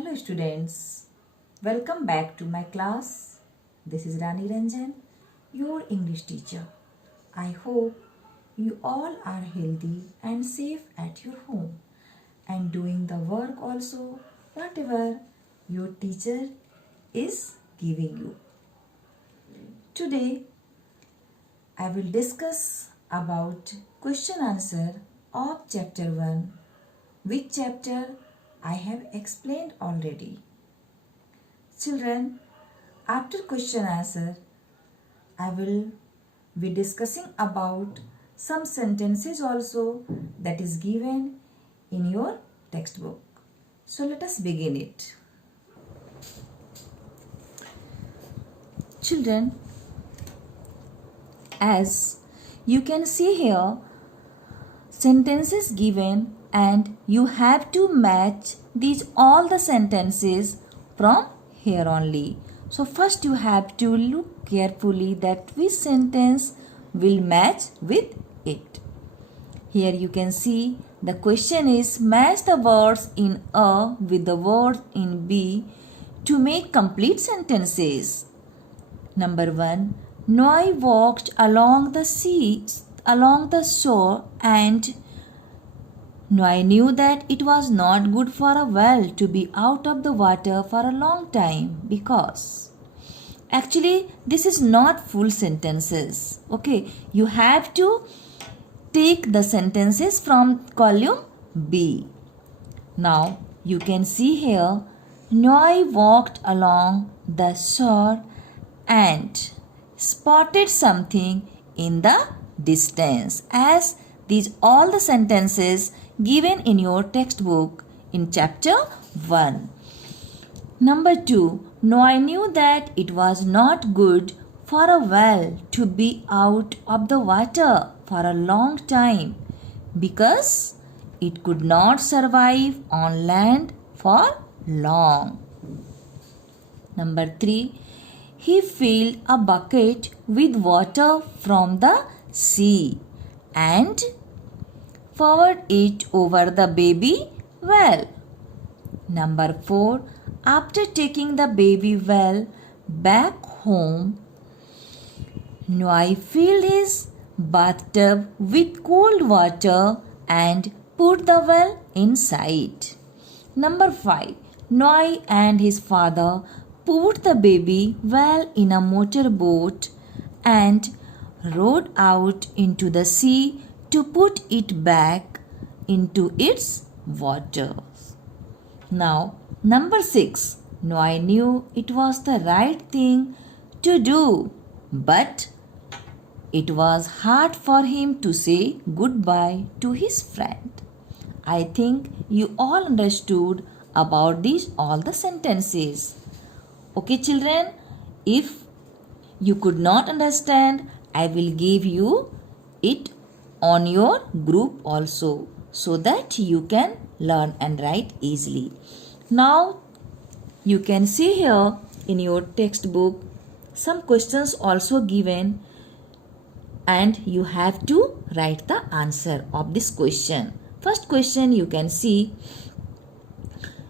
Hello students, welcome back to my class. This is Rani Ranjan, your English teacher. I hope you all are healthy and safe at your home and doing the work also whatever your teacher is giving you. Today I will discuss about question answer of chapter 1, which chapter I have explained already. Children, after question answer, I will be discussing about some sentences also that is given in your textbook. So let us begin it. Children, as you can see here, sentences given and you have to match these all the sentences from here only. So first you have to look carefully that which sentence will match with it. Here you can see the question is match the words in A with the words in B to make complete sentences. Number 1. Noah walked along the shore, and Noah knew that it was not good for a whale to be out of the water for a long time because actually this is not full sentences. Okay, you have to take the sentences from column B. Now you can see here Noah walked along the shore and spotted something in the distance, as these all the sentences given in your textbook in chapter 1. Number 2. Noah knew that it was not good for a whale to be out of the water for a long time because it could not survive on land for long. Number 3. He filled a bucket with water from the sea and poured it over the baby whale. Number 4. After taking the baby whale back home, Noah filled his bathtub with cold water and put the whale inside. Number 5. Noah and his father put the baby whale in a motorboat and rowed out into the sea to put it back into its water. Now, number 6. Noah knew it was the right thing to do, but it was hard for him to say goodbye to his friend. I think you all understood about these all the sentences. Okay children, if you could not understand, I will give you it on your group also so that you can learn and write easily. Now you can see here in your textbook some questions also given and you have to write the answer of this question. First question you can see,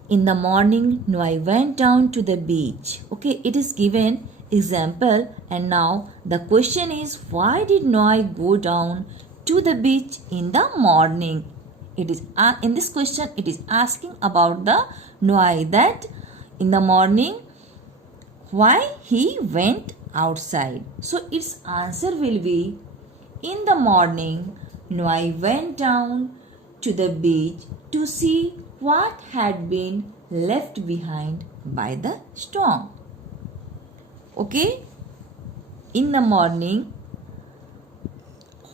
in the morning Noah went down to the beach. Okay, it is given example and now the question is why did Noah go down to the beach in the morning? It is in this question it is asking about the Noah that in the morning why he went outside. So its answer will be in the morning Noah went down to the beach to see what had been left behind by the storm. Okay, in the morning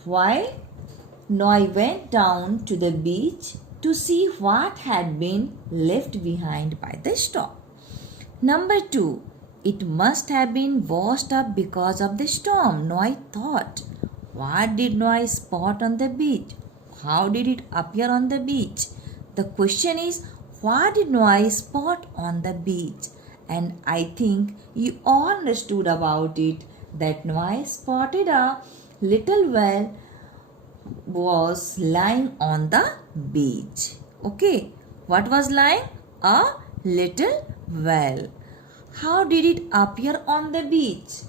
why Noah went down to the beach to see what had been left behind by the storm. Number 2. It must have been washed up because of the storm. Noah thought. What did Noah spot on the beach? How did it appear on the beach? The question is, what did Noah spot on the beach? And I think you all understood about it that Noah spotted a little whale was lying on the beach. Okay, what was lying? A little well. How did it appear on the beach?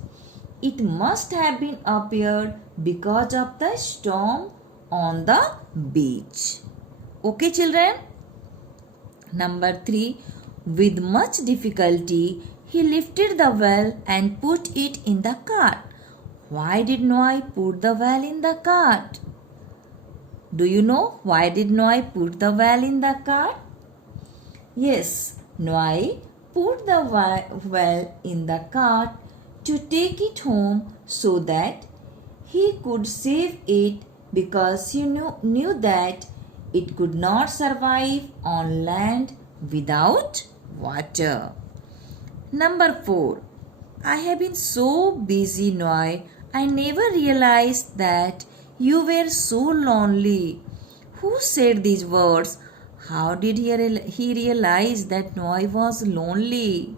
It must have been appeared because of the storm on the beach. Okay, children? Number 3. With much difficulty, he lifted the well and put it in the cart. Why did Noah put the well in the cart? Do you know why did Noah put the well in the cart? Yes, Noah put the well in the cart to take it home so that he could save it because he knew that it could not survive on land without water. Number 4. I have been so busy, Noah. I never realized that you were so lonely. Who said these words? How did he realize that Noah was lonely?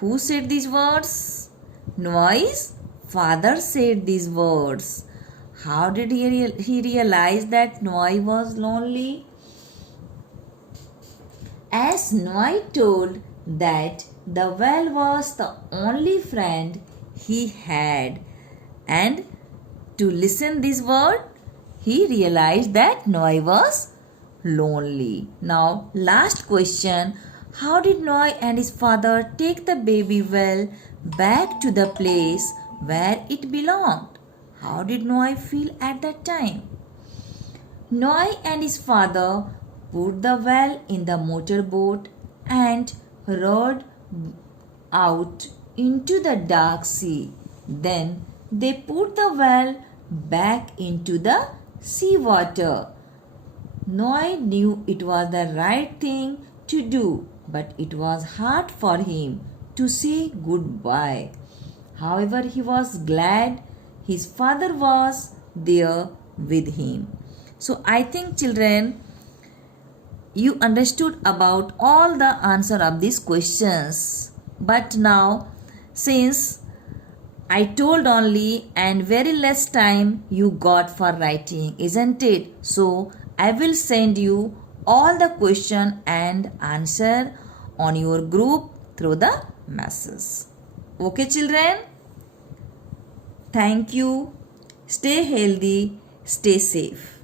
Who said these words? Noah's father said these words. How did he realize that Noah was lonely? As Noah told that the well was the only friend he had, and to listen this word, he realized that Noah was lonely. Now, last question. How did Noah and his father take the baby well back to the place where it belonged? How did Noah feel at that time? Noah and his father put the well in the motorboat and rowed out into the dark sea. Then they put the well back into the seawater. Noah knew it was the right thing to do, but it was hard for him to say goodbye. However, he was glad his father was there with him. So I think, children, you understood about all the answer of these questions. But now, since I told only and very less time you got for writing, isn't it? So I will send you all the question and answer on your group through the message. Okay, children? Thank you. Stay healthy. Stay safe.